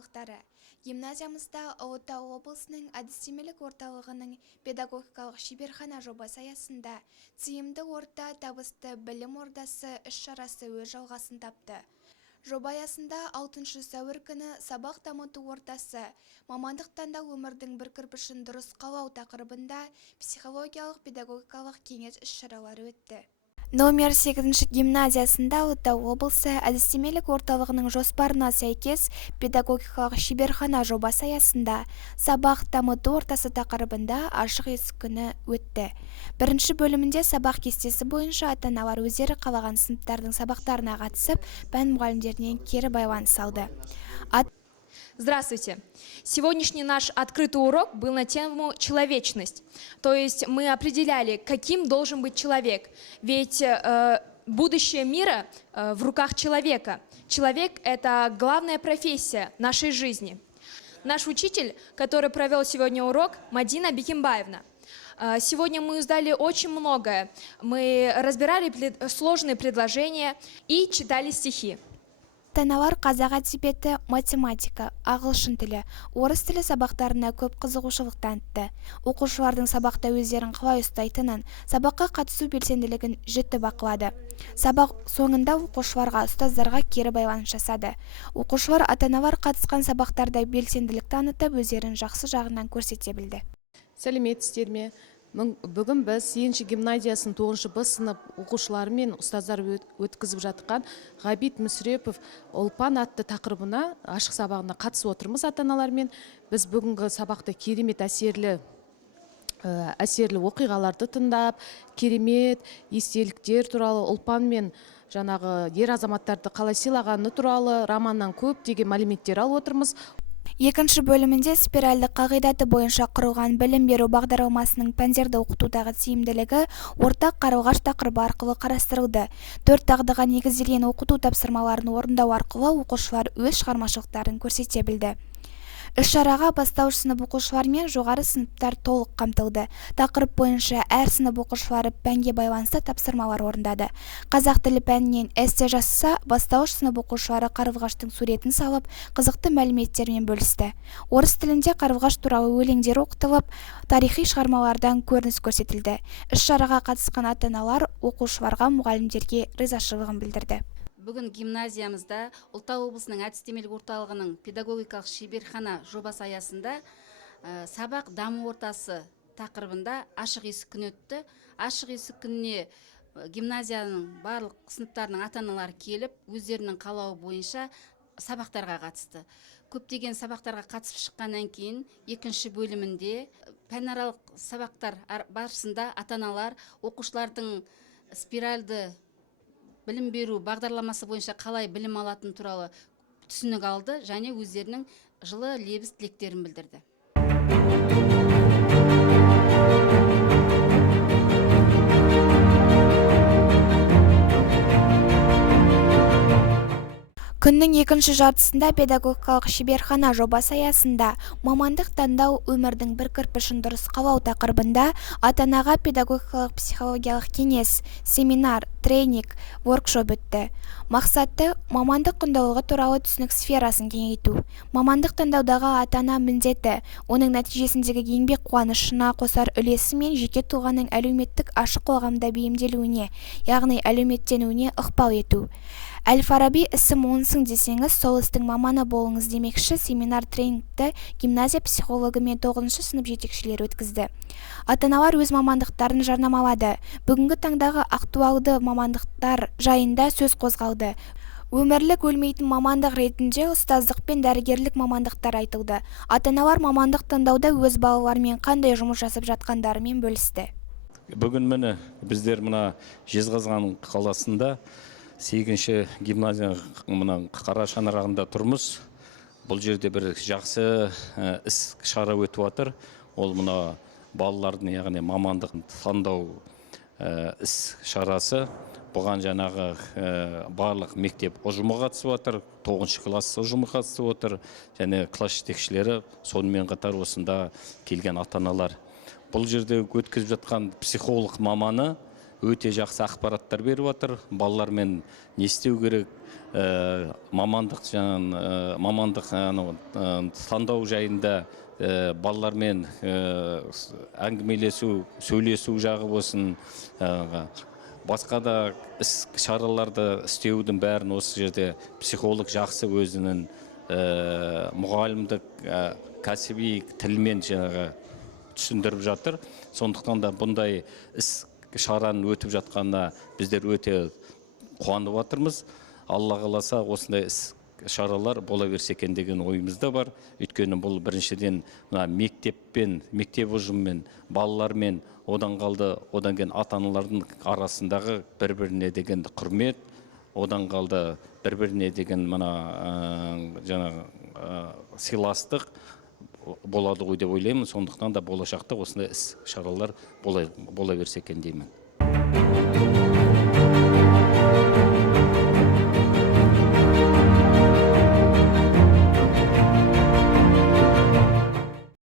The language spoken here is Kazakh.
жаңалықтары. Гимназиямызда Ұлытау облысының әдістемелік орталығының педагогикалық шеберхана жобасы аясында тиімді орта табысты білім ордасы іс-шарасы өз жалғасын тапты. Жоба аясында 6 сәуір күні сабақ дамыту ортасы мамандық таңдау өмірдің бір кірпішін дұрыс қалау тақырыбында психологиялық педагогикалық кеңес іс-шаралары өтті. Номер 8 гимназиясында Ұлытау облысы әдістемелік орталығының жоспарына сәйкес педагогикалық шеберхана жобасы аясында сабақ дамыту ортасы тақырыбында ашық есік күні өтті. Бірінші бөлімінде сабақ кестесі бойынша ата-аналар өздері қалаған сыныптардың сабақтарына қатысып, пән мұғалімдерінен кері байланыс алды. Здравствуйте! Сегодняшний наш открытый урок был на тему «Человечность». То есть мы определяли, каким должен быть человек. Ведь будущее мира в руках человека. Человек – это главная профессия нашей жизни. Наш учитель, который провел сегодня урок, Мадина Бекимбаевна. Сегодня мы узнали очень многое. Мы разбирали сложные предложения и читали стихи. Ата-аналар қазақ әдебиеті, математика, ағылшын тілі, орыс тілі сабақтарына көп қызығушылық танытты. Оқушылардың сабақта өздерін қалай ұстайтынын, сабаққа қатысу белсенділігін жіті бақылады. Сабақ соңында оқушыларға, ұстаздарға кері байланыс жасады. Оқушылар ата-аналар қатысқан сабақтарда белсенділік танытып, өздерін жақсы жағынан көрсете білді. Сәлеметсіздер ме? Бүгін біз 7 гимназиясының 9 Б сынып оқушылары мен ұстаздар өткізіп жатқан Ғабит Мүсірепов Ұлпан атты тақырыбына ашық сабағына қатысып отырмыз ата-аналармен. Біз бүгінгі сабақта керемет әсерлі оқиғаларды тыңдап, керемет естеліктер туралы Ұлпан мен жаңағы ер азаматтарды қалай сыйлағаны туралы романнан көп деген мәліметтер алып отырмыз. Екінші бөлімінде спиральді қағидаты бойынша құрылған білім беру бағдарламасының пәндерді оқытудағы тиімділігі ортақ қарлығаш тақырыбы арқылы қарастырылды. 4 дағдыға негізделген оқыту тапсырмаларын орындау арқылы оқушылар өз шығармашылықтарын көрсете білді. Іс-шараға бастауыш сынып оқушылар мен жоғары сыныптар толық қамтылды. Тақырып бойынша әр сынып оқушылары пәнге байланысты тапсырмалар орындады. Қазақ тілі пәнінен эссе жазса, бастауыш сынып оқушылары қарлығаштың суретін салып, қызықты мәліметтермен бөлісті. Орыс тілінде қарлығаш туралы өлеңдер оқытылып, тарихи шығармалардан көрініс көрсетілді. Іс-шараға қатысқан ата-аналар оқушыларға, мұғалімдерге ризашылығын білдірді. Бүгін гимназиямызда Ұлытау облысының әдістемелік орталығының педагогикалық шеберхана жобасы аясында сабақ даму ортасы тақырыбында ашық есік күні өтті. Ашық есік күніне гимназияның барлық сыныптарының ата-аналары келіп, өздерінің қалауы бойынша сабақтарға қатысты. Көптеген сабақтарға қатысып шыққаннан кейін, екінші бөлімінде пәнаралық сабақтар барысында ата-аналар оқушылардың спиральді білім беру бағдарламасы бойынша қалай білім алатын туралы түсінік алды және өздерінің жылы лебіз тілектерін білдірді. Күннің екінші жартысында педагогикалық шеберхана жобасы аясында мамандық таңдау өмірдің бір кірпішін дұрыс қалау тақырыбында ата-анаға педагогикалық психологиялық кеңес, семинар, тренинг, воркшоп өтті. Мақсаты мамандық құндылығы туралы түсінік сферасын кеңейту. Мамандық таңдаудағы ата-ана міндеті, оның нәтижесіндегі еңбек қуанышына қосар үлесі мен жеке тұлғаның әлеуметтік ашық қоғамда бейімделуіне, яғни әлеуметтенуіне ықпал ету. Әл-Фараби ісім онсың десеңіз, сол істің маманы болыңыз демекші семинар тренингті гимназия психологы мен 9 сынып жетекшілері өткізді. Ата-аналар өз мамандықтарын жарнамалады. Бүгінгі таңдағы актуалды мамандықтар жайында сөз қозғалды. Өмірлік өлмейтін мамандық ретінде ұстаздық пен дәрігерлік мамандықтар айтылды. Ата-аналар мамандық таңдауда өз балаларымен қандай жұмыс жасап жатқандарымен бөлісті. Бүгін міне біздер мына Жезқазған қаласында 8 гимназия қара шаңырағында тұрмыз. Бұл жерде бір жақсы іс шара өтіп жатыр. Ол мына балалардың, яғни мамандық таңдау іс шарасы. Бұған жаңағы барлық мектеп ұжымы қатысып жатыр, 9 класс ұжымы қатысып жатыр, және класс жетекшілері, сонымен қатар осында келген ата-аналар. Бұл жерде өткізіп жатқан психолог маманы өте жақсы ақпараттар беріп жатыр. Балалармен не істеу керек, мамандық таңдау жайында балалармен әңгімелесу, сөйлесу жағы болсын, басқа да іс шараларды істеудің бәрін осы жерде психолог жақсы өзінің мұғалімдік кәсіби тілмен түсіндіріп жатыр. Сондықтан да бұндай іс шараның өтіп жатқанына біздер өте қуанып жатырмыз. Алла қаласа осындай іс шаралар бола берсе екен деген ойымызда бар. Өйткені бұл біріншіден мектеппен, мектеп ұжымымен, балалармен, одан қалды, одан кейін ата-аналардың арасындағы бір-біріне деген құрмет, одан қалды бір-біріне деген сыйластық болады ғой деп ойлаймын. Сондықтан да болашақта осындай іс шаралар бола берсе екен деймін.